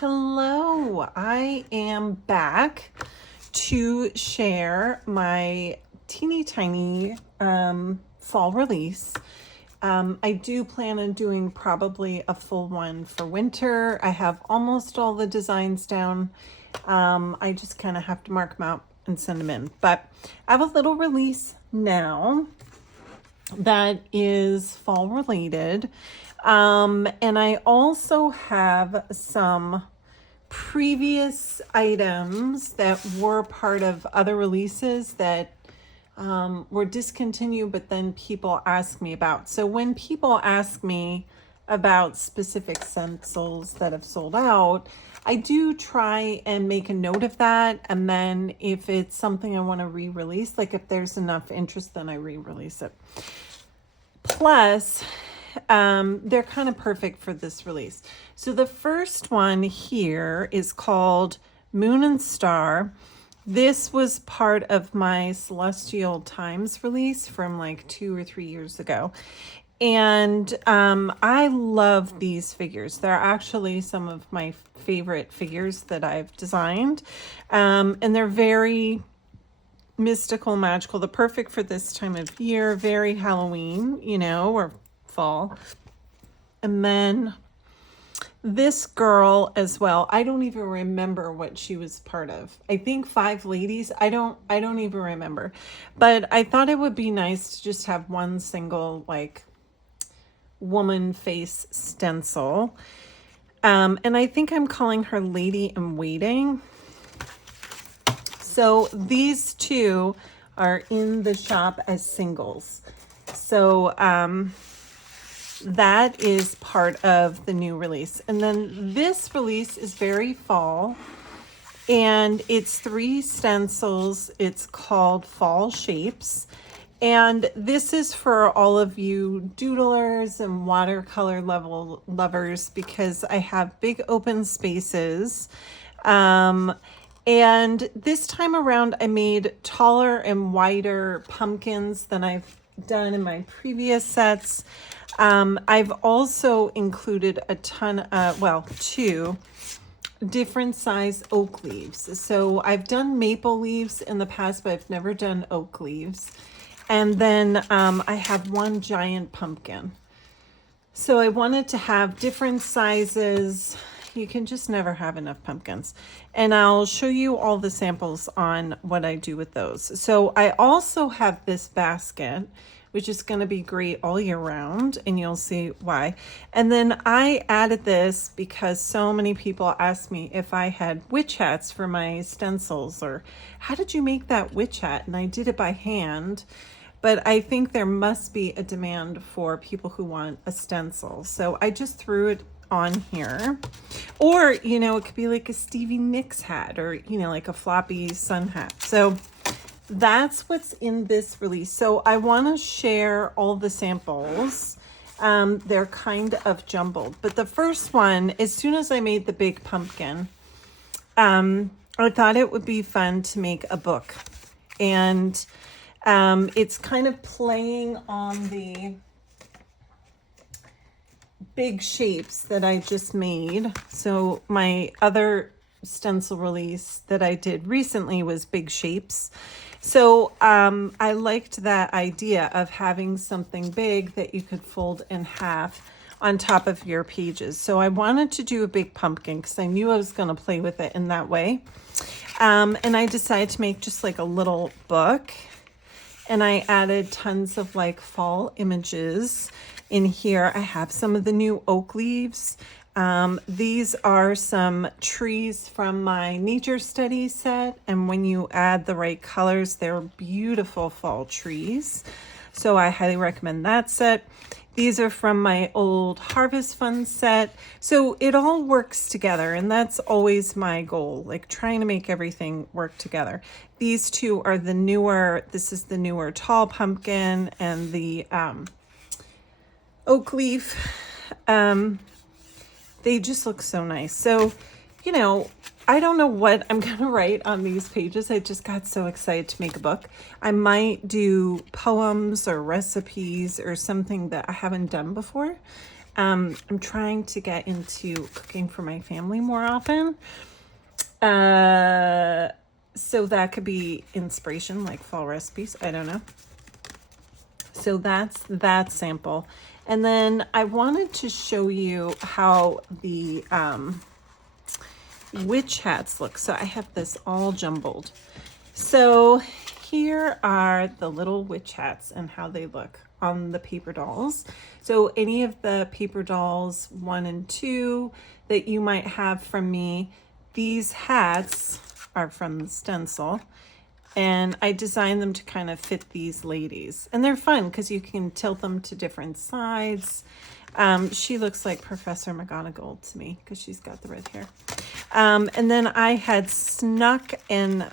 Hello, I am back to share my teeny tiny fall release. I do plan on doing probably a full one for winter. I have almost all the designs down. I just kind of have to mark them out and send them in. But I have a little release now that is fall related. And I also have some previous items that were part of other releases that were discontinued, but then people ask me about. So when people ask me about specific stencils that have sold out, I do try and make a note of that. And then if it's something I want to re-release, like if there's enough interest, then I re-release it. Plus, they're kind of perfect for this release. So the first one here is called Moon and Star. This was part of my Celestial Times release from like 2 or 3 years ago. And I love these figures. They're actually some of my favorite figures that I've designed. And they're very mystical, magical. They're perfect for this time of year, very Halloween, or fall. And then this girl as well. I don't even remember what she was part of. I think Five Ladies. I don't even remember. But I thought it would be nice to just have one single like woman face stencil. And I think I'm calling her Lady in Waiting. So these two are in the shop as singles. So that is part of the new release. And then this release is very fall, and it's 3 stencils. It's called Fall Shapes. And this is for all of you doodlers and watercolor level lovers, because I have big open spaces. And this time around, I made taller and wider pumpkins than I've done in my previous sets. I've also included a ton of, 2 different size oak leaves. So I've done maple leaves in the past, but I've never done oak leaves. And then I have 1 giant pumpkin. So I wanted to have different sizes. You can just never have enough pumpkins. And I'll show you all the samples on what I do with those. So I also have this basket, which is going to be great all year round, and you'll see why. And then I added this because so many people asked me if I had witch hats for my stencils, or how did you make that witch hat? And I did it by hand. But I think there must be a demand for people who want a stencil. So I just threw it on here. Or, it could be like a Stevie Nicks hat, or, like a floppy sun hat. So that's what's in this release. So I want to share all the samples. They're kind of jumbled. But the first one, as soon as I made the big pumpkin, I thought it would be fun to make a book. And it's kind of playing on the big shapes that I just made. So my other stencil release that I did recently was big shapes. So I liked that idea of having something big that you could fold in half on top of your pages. So I wanted to do a big pumpkin because I knew I was going to play with it in that way. And I decided to make just like a little book. And I added tons of like fall images in here. I have some of the new oak leaves. These are some trees from my nature study set. And when you add the right colors, they're beautiful fall trees. So I highly recommend that set. These are from my old Harvest Fund set. So it all works together, and that's always my goal, like trying to make everything work together. These two are the newer, this is the newer tall pumpkin, and the oak leaf. They just look so nice. So, I don't know what I'm going to write on these pages. I just got so excited to make a book. I might do poems or recipes or something that I haven't done before. I'm trying to get into cooking for my family more often. So that could be inspiration, like fall recipes. I don't know. So that's that sample. And then I wanted to show you how the witch hats look. So I have this all jumbled. So here are the little witch hats and how they look on the paper dolls. So any of the paper dolls 1 and 2 that you might have from me, these hats are from the stencil. And I designed them to kind of fit these ladies. And they're fun because you can tilt them to different sides. She looks like Professor McGonagall to me because she's got the red hair. And then I had snuck in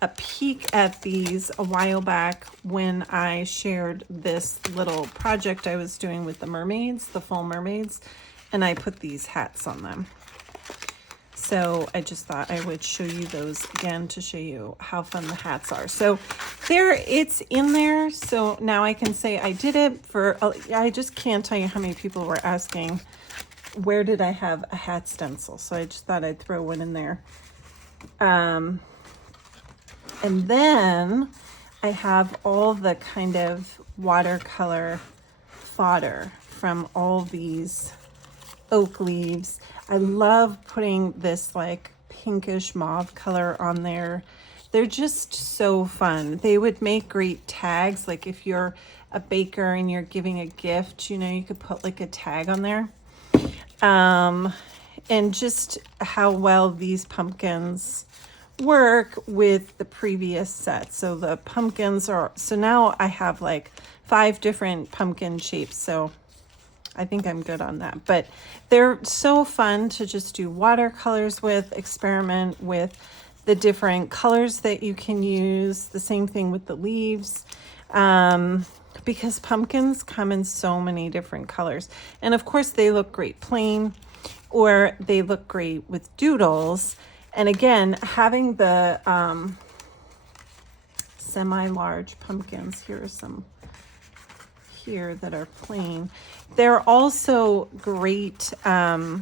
a peek at these a while back when I shared this little project I was doing with the mermaids, the fall mermaids, and I put these hats on them. So I just thought I would show you those again to show you how fun the hats are. So there, it's in there. So now I can say I did it for, I just can't tell you how many people were asking, where did I have a hat stencil? So I just thought I'd throw one in there. And then I have all the kind of watercolor fodder from all these oak leaves. I love putting this like pinkish mauve color on there. They're just so fun. They would make great tags. Like if you're a baker and you're giving a gift, you know, you could put like a tag on there. And just how well these pumpkins work with the previous set. So the pumpkins are, so now I have like 5 different pumpkin shapes. So I think I'm good on that, but they're so fun to just do watercolors with, experiment with the different colors that you can use. The same thing with the leaves, because pumpkins come in so many different colors. And of course they look great plain, or they look great with doodles. And again, having the semi-large pumpkins, here are some here that are plain. They're also great. They're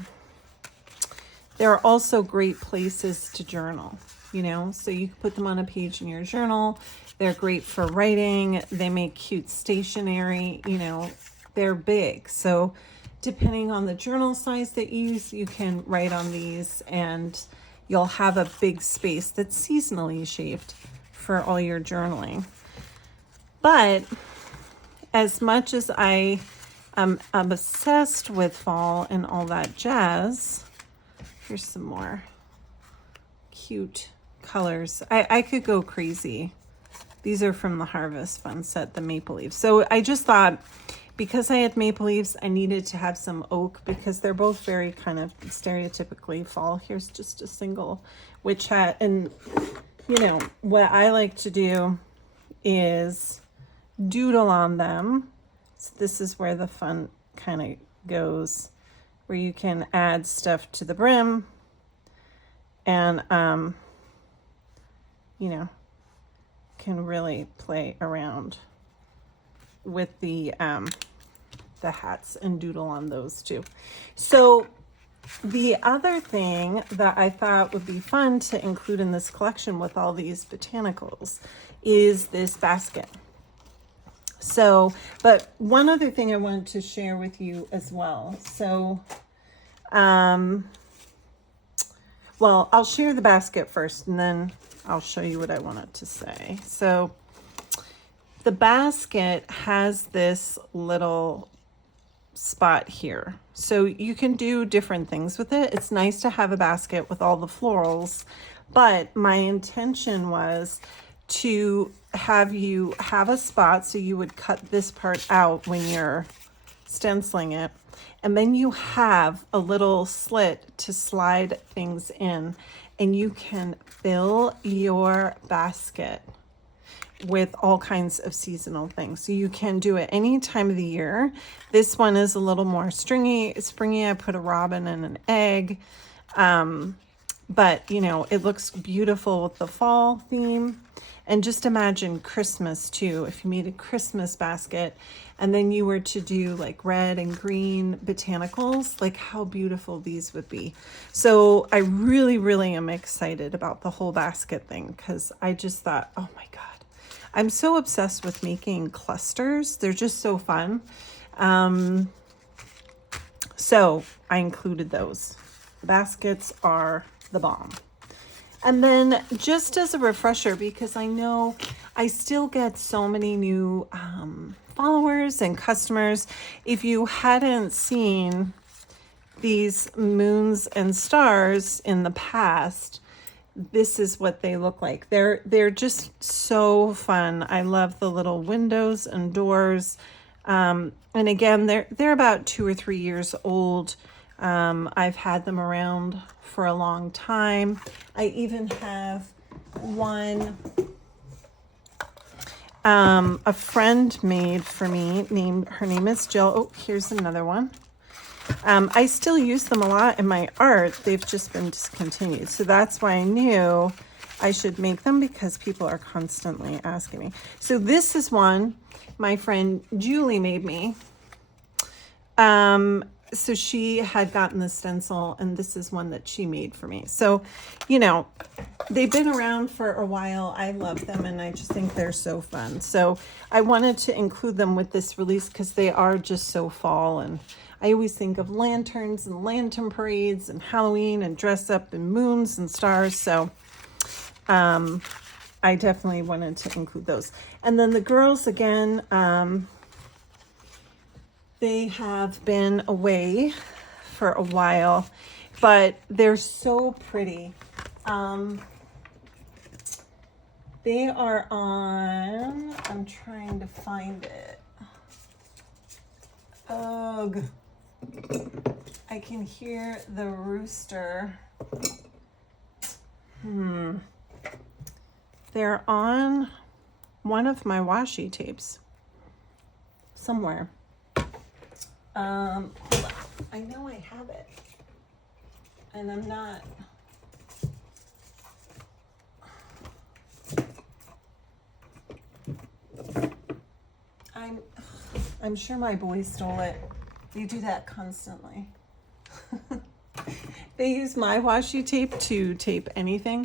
also great places to journal, you know, so you can put them on a page in your journal. They're great for writing. They make cute stationery, you know, they're big. So depending on the journal size that you use, you can write on these and you'll have a big space that's seasonally shaped for all your journaling. But as much as I'm obsessed with fall and all that jazz, here's some more cute colors. I could go crazy. These are from the Harvest Fun set, the maple leaves. So I just thought, because I had maple leaves, I needed to have some oak because they're both very kind of stereotypically fall. Here's just a single witch hat. And, you know, what I like to do is doodle on them. So this is where the fun kind of goes, where you can add stuff to the brim and you know, can really play around with the hats and doodle on those too. So the other thing that I thought would be fun to include in this collection with all these botanicals is this basket. So, but one other thing I wanted to share with you as well. So, well, I'll share the basket first and then I'll show you what I wanted to say. So the basket has this little spot here. So you can do different things with it. It's nice to have a basket with all the florals, but my intention was to have you have a spot, so you would cut this part out when you're stenciling it, and then you have a little slit to slide things in, and you can fill your basket with all kinds of seasonal things. So you can do it any time of the year. This one is a little more springy. I put a robin and an egg. but you know, it looks beautiful with the fall theme. And just imagine Christmas too. If you made a Christmas basket and then you were to do like red and green botanicals, like how beautiful these would be. So I really, really am excited about the whole basket thing, because I just thought, oh my God, I'm so obsessed with making clusters. They're just so fun. So I included those. Baskets are the bomb. And then just as a refresher, because I know I still get so many new followers and customers, if you hadn't seen these moons and stars in the past, this is what they look like. They're just so fun. I love the little windows and doors. And again, they're about 2 or 3 years old. I've had them around for a long time. I even have one a friend made for me, her name is Jill. Oh, here's another one. I still use them a lot in my art. They've just been discontinued. So that's why I knew I should make them, because people are constantly asking me. So this is one my friend Julie made me. So she had gotten the stencil, and this is one that she made for me. So, you know, they've been around for a while. I love them, and I just think they're so fun. So I wanted to include them with this release because they are just so fall. And I always think of lanterns and lantern parades and Halloween and dress up and moons and stars. So I definitely wanted to include those. And then the girls, again, they have been away for a while, but they're so pretty. They are on, I'm trying to find it. Ugh. I can hear the rooster. They're on one of my washi tapes somewhere. Hold on. I know I have it, and I'm not. I'm sure my boys stole it. They do that constantly. They use my washi tape to tape anything,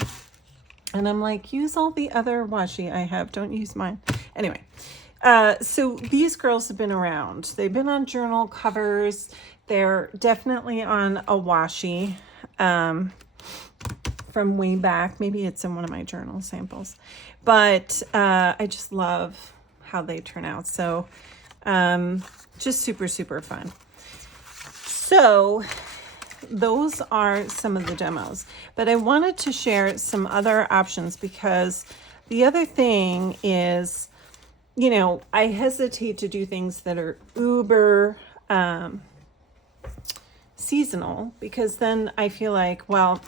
and I'm like, use all the other washi I have. Don't use mine. Anyway. So these girls have been around. They've been on journal covers. They're definitely on a washi from way back. Maybe it's in one of my journal samples. But I just love how they turn out. So just super, super fun. So those are some of the demos. But I wanted to share some other options, because the other thing is, you know, I hesitate to do things that are uber seasonal, because then I feel like, well,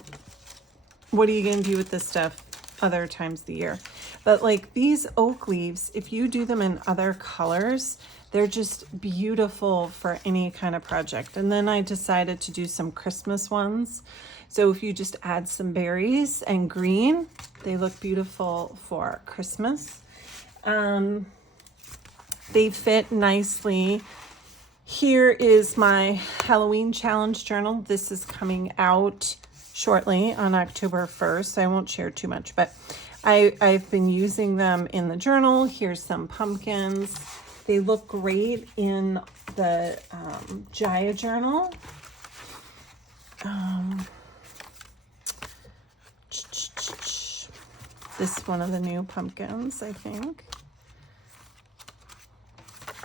what are you going to do with this stuff other times of the year? But like these oak leaves, if you do them in other colors, they're just beautiful for any kind of project. And then I decided to do some Christmas ones. So if you just add some berries and green, they look beautiful for Christmas. They fit nicely. Here is my Halloween challenge journal. This is coming out shortly on October 1st. I won't share too much, but I've been using them in the journal. Here's some pumpkins. They look great in the Jaya journal. This is one of the new pumpkins, I think.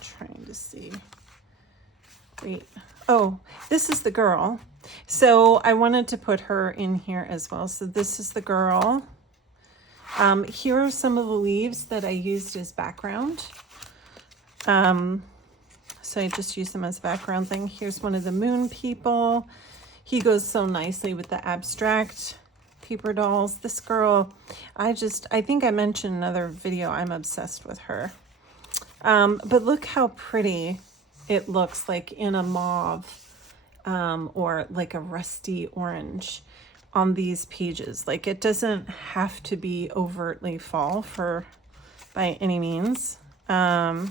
Trying to see. Wait. Oh, this is the girl. So I wanted to put her in here as well. So this is the girl. Here are some of the leaves that I used as background. So I just use them as a background thing. Here's one of the moon people. He goes so nicely with the abstract paper dolls. This girl, I think I mentioned in another video, I'm obsessed with her. But look how pretty it looks, like in a mauve or like a rusty orange. on these pages. Like, it doesn't have to be overtly fall by any means. And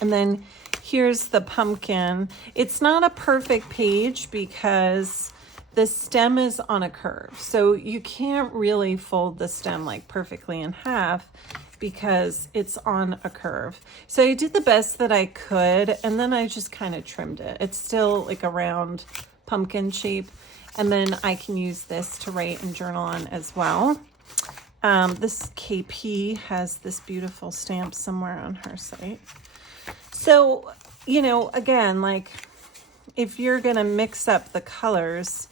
then here's the pumpkin. It's not a perfect page because the stem is on a curve. So you can't really fold the stem like perfectly in half because it's on a curve. So I did the best that I could, and then I just kind of trimmed it. It's still like a round pumpkin shape. And then I can use this to write and journal on as well. This KP has this beautiful stamp somewhere on her site. So, you know, again, like if you're gonna mix up the colors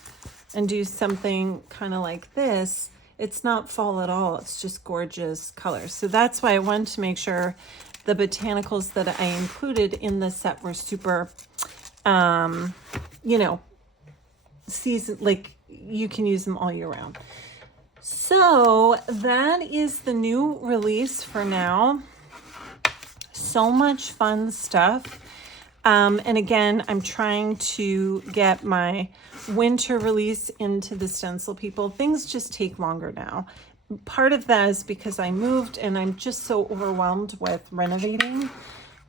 and do something kind of like this, it's not fall at all. It's just gorgeous colors. So that's why I wanted to make sure the botanicals that I included in the set were super, you know, season, like you can use them all year round. So that is the new release for now. So much fun stuff. And again, I'm trying to get my winter release into the stencil people. Things just take longer now. Part of that is because I moved and I'm just so overwhelmed with renovating.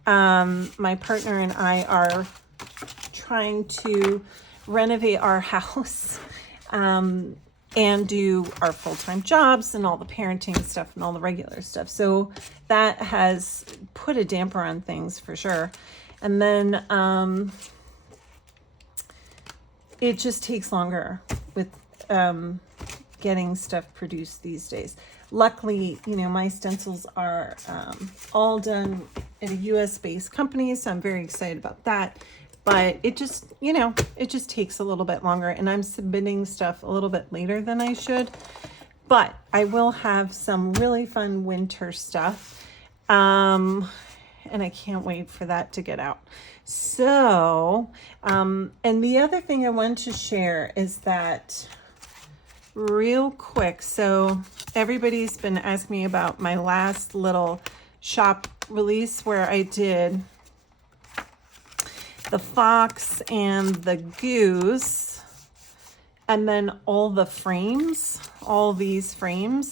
My partner and I are trying to renovate our house and do our full-time jobs and all the parenting stuff and all the regular stuff. So that has put a damper on things for sure. And then it just takes longer with getting stuff produced these days. Luckily, you know, my stencils are all done at a US-based company, so I'm very excited about that. But it just, you know, it just takes a little bit longer, and I'm submitting stuff a little bit later than I should. But I will have some really fun winter stuff. And I can't wait for that to get out. So, and the other thing I want to share is that real quick. So everybody's been asking me about my last little shop release where I did the fox and the goose, and then all the frames, all these frames.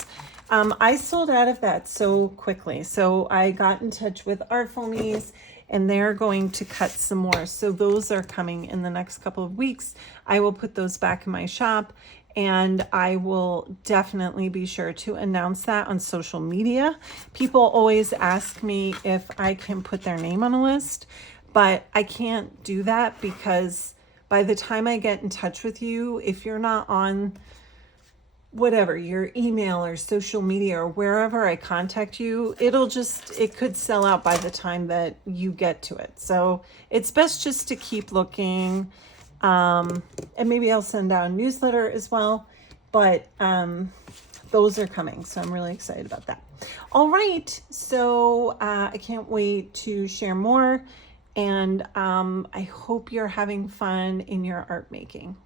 I sold out of that so quickly. So I got in touch with Art Foamies and they're going to cut some more. So those are coming in the next couple of weeks. I will put those back in my shop, and I will definitely be sure to announce that on social media. People always ask me if I can put their name on a list, but I can't do that because by the time I get in touch with you, if you're not on whatever, your email or social media or wherever I contact you, it could sell out by the time that you get to it. So it's best just to keep looking. And maybe I'll send out a newsletter as well, but those are coming. So I'm really excited about that. All right. So I can't wait to share more. And I hope you're having fun in your art making.